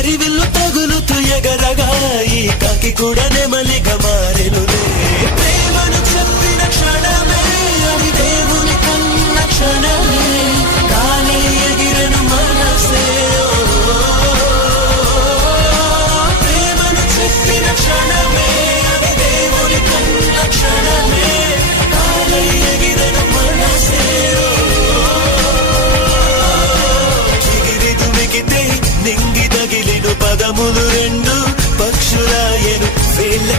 హరివిల్లు తగులుతూ ఎగరగా ఈ కాకి కూడా నెమలిగా మారెనులే. ప్రేమను చెప్పిన క్షణమే అది దేవుని కన్న క్షణమే, కానీ ఎగిరను మనసే. ప్రేమను చెప్పిన క్షణమే అది దేవుని కన్న క్షణమే, కానీ ఎగిరను మనసే. నింగి తగిలిను పదములు రెండు పక్షులాయను వేళ్ళ